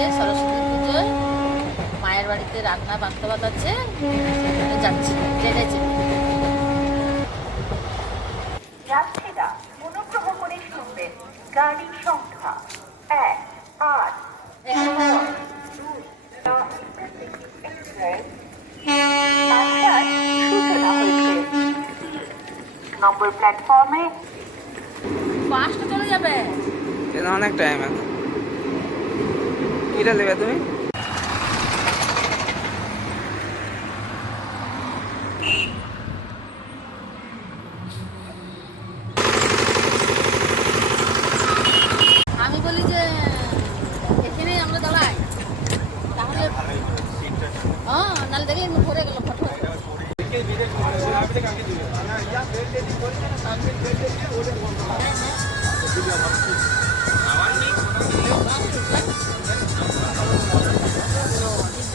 মিলে সরস্বতী পুজোয় মায়ের বাড়িতে রান্না বান্তবাত আছে, যাচ্ছি ট্রেনে চেপে। যাত্রীরা অনুগ্রহ করে শুনবেন গাড়ির সংখ্যা 1, 8 সূচনা হয়েছে। নম্বর প্ল্যাটফর্মে ফাস্ট চলে যাবে, অনেক টাইম এখন। কিটা নেবে তুমি? আমি বলি যে এখানে আমরা দাঁড়াই, তাহলে নাহলে দেখি পড়ে গেল ফটো।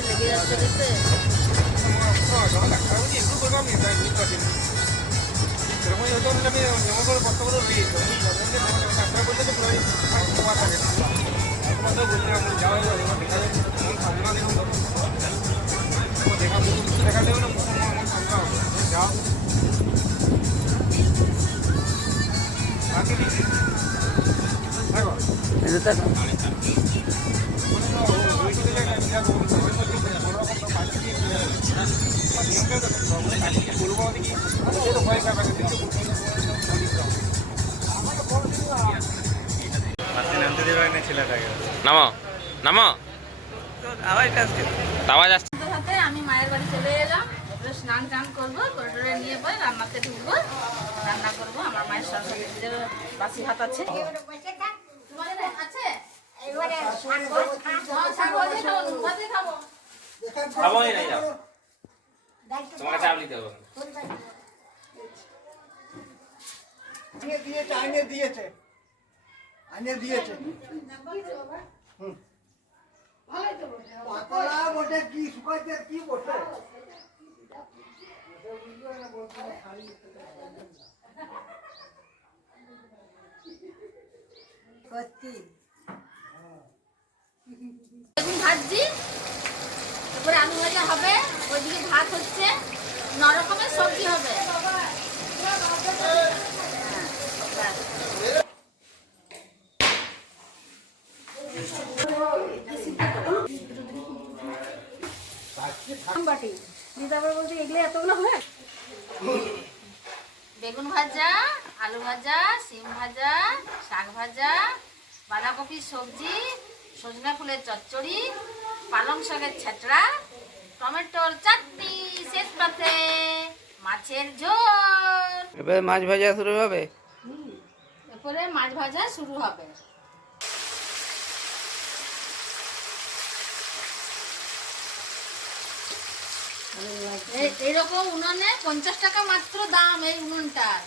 লেগে যাচ্ছে দেখতে। নামো নামো, আওয়াজ আসছে। আমি মায়ের বাড়ি চলে এলাম, স্নান টান করবো, করে নিয়ে পরে রান্নাতে ঢুকবো, রান্না করবো। আমার মায়ের সরস্বতী পুজোর বাসি ভাত আছে। বেগুন ভাজছি, তারপরে আলু ভাজা হবে, ওইদিকে ভাত হচ্ছে, 9 রকমের সবজি হবে। বেগুন ভাজা, আলু ভাজা, সিম ভাজা, শাক ভাজা, বাঁধাকপির সবজি, সজনা ফুলের চচ্চড়ি, পালং শাকের ছেঁচড়া, টমেটোর চাটনি, শেষ পাতে মাছের ঝোল। এবার মাছ ভাজা শুরু হবে। এরপরে মাছ ভাজা শুরু হবে। এইরকম উনুনে 50 টাকা মাত্র দাম। এই উনুনটার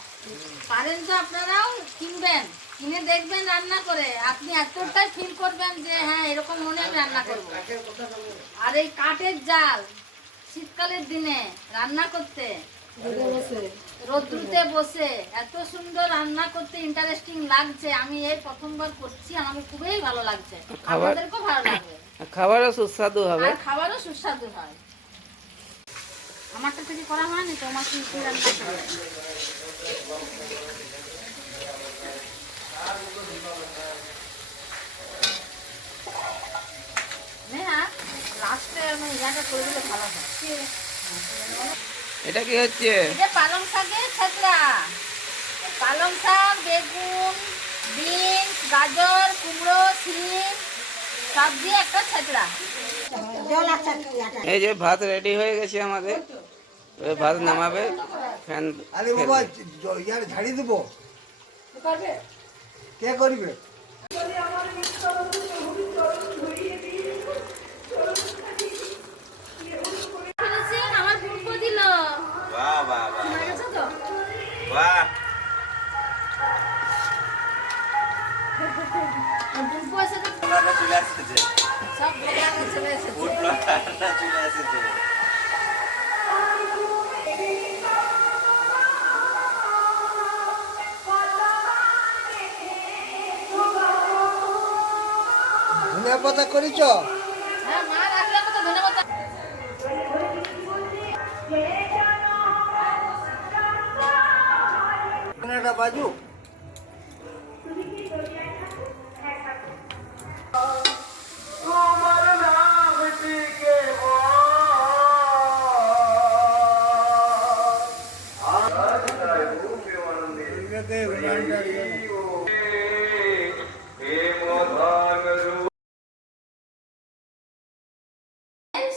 পারেন তো আপনারাও কিনবেন, কিনে দেখবেন, রান্না করে আপনি এতটাই ফিল করবেন যে হ্যাঁ এরকম মনে আমি রান্না করবো। আর এই কাঠের জাল শীতকালের দিনে রান্না করতে, রোদ্রুতে বসে এত সুন্দর রান্না করতে ইন্টারেস্টিং লাগছে। আমি এই প্রথমবার করছি, আমাকে খুবই ভালো লাগছে, আপনাদেরকেও ভালো লাগবে। খাবারও সুস্বাদু হবে, খাবারও সুস্বাদু হয়। আমারটা থেকে করা হয়নি, তোমার কি রান্না করবে? লাস্টে আমি ইয়াটা করে দিলে ভালো হয়। এটা কি হচ্ছে? এটা পালং শাকের ছেঁচড়া। পালং শাক, বেগুন, বিনস, গাজর, কুমড়ো, শিম সব দিয়ে একটা ছেঁচড়া। এই যে ভাত রেডি হয়ে গেছে আমাদের, ভাত নামাবে। ফ্যান ঝাড়ি দেবো, কে করবে? আমার বুড়বো দিল। বাহ বাহ বাহ। চলে আসছে, সব চলে এসেছে। চলে আসছে। ধনে পাতা করেছ? হ্যাঁ মা রাখলে কত ধন্যবাদ। ধনেটা বাজুক।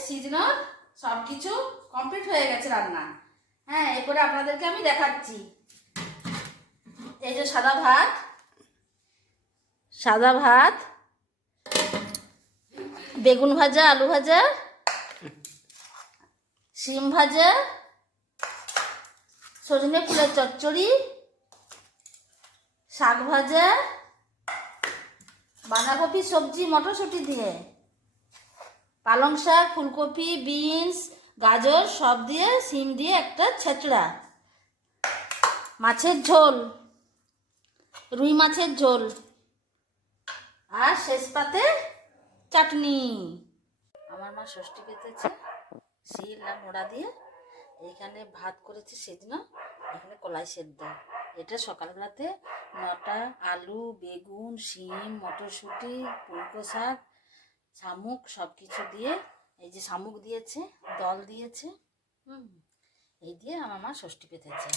সিজনাল সব কিছু কমপ্লিট হয়ে গেছে রান্না। হ্যাঁ এরপরে আপনাদেরকে আমি দেখাচ্ছি। এই যে সাদা ভাত, বেগুন ভাজা, আলু ভাজা, শিম ভাজা, সজনে ফুলের চচ্চড়ি, শাক ভাজা, বাঁধাকপি সবজি মটরশুঁটি দিয়ে, পালং শাক, ফুলকপি, বিনস, গাজর সব দিয়ে, শিম দিয়ে একটা ছেঁচড়া, মাছের ঝোল, রুই মাছের ঝোল, আর শেষ পাতে চাটনি। আমার মা ষষ্ঠী পেতেছে শিল আর নোড়া দিয়ে। এইখানে ভাত করেছে সেজন্য, এখানে কলাই সেদ্ধ। এটা সকালবেলাতে 9টা আলু, বেগুন, শিম, মটরশুঁটি, পুলকো শাক, শামুক সব কিছু দিয়ে, এই যে শামুক দিয়েছে, দল দিয়েছে, এই দিয়ে আমার মা ষষ্ঠী পেতেছে।